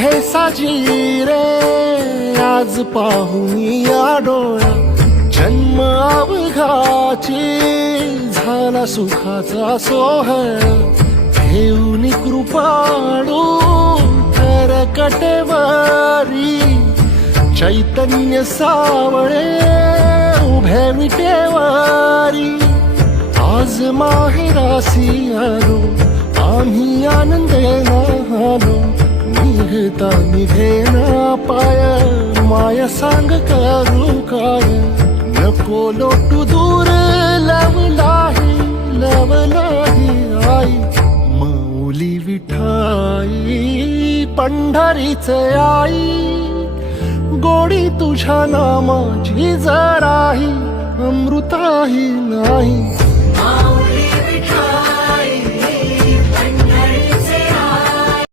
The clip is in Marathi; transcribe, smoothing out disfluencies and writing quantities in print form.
आहे साजी रे आज पाहुनी या डोळा, जन्म अवघाची झाला सुखाचा सोहळा, घेऊन कृपाळू करकटेवारी, चैतन्य सावळे उभे विटेवारी, आज माहेरासी आलो आम्ही आनंदेना आलो, निघता निघेना पाय माया सांग करू काय, नको लोटू दूर लवलाही आई, माऊली विठाई पंढरीच आई, गोडी तुझ्या नामाची जराही अमृताही नाही. माऊली विठाई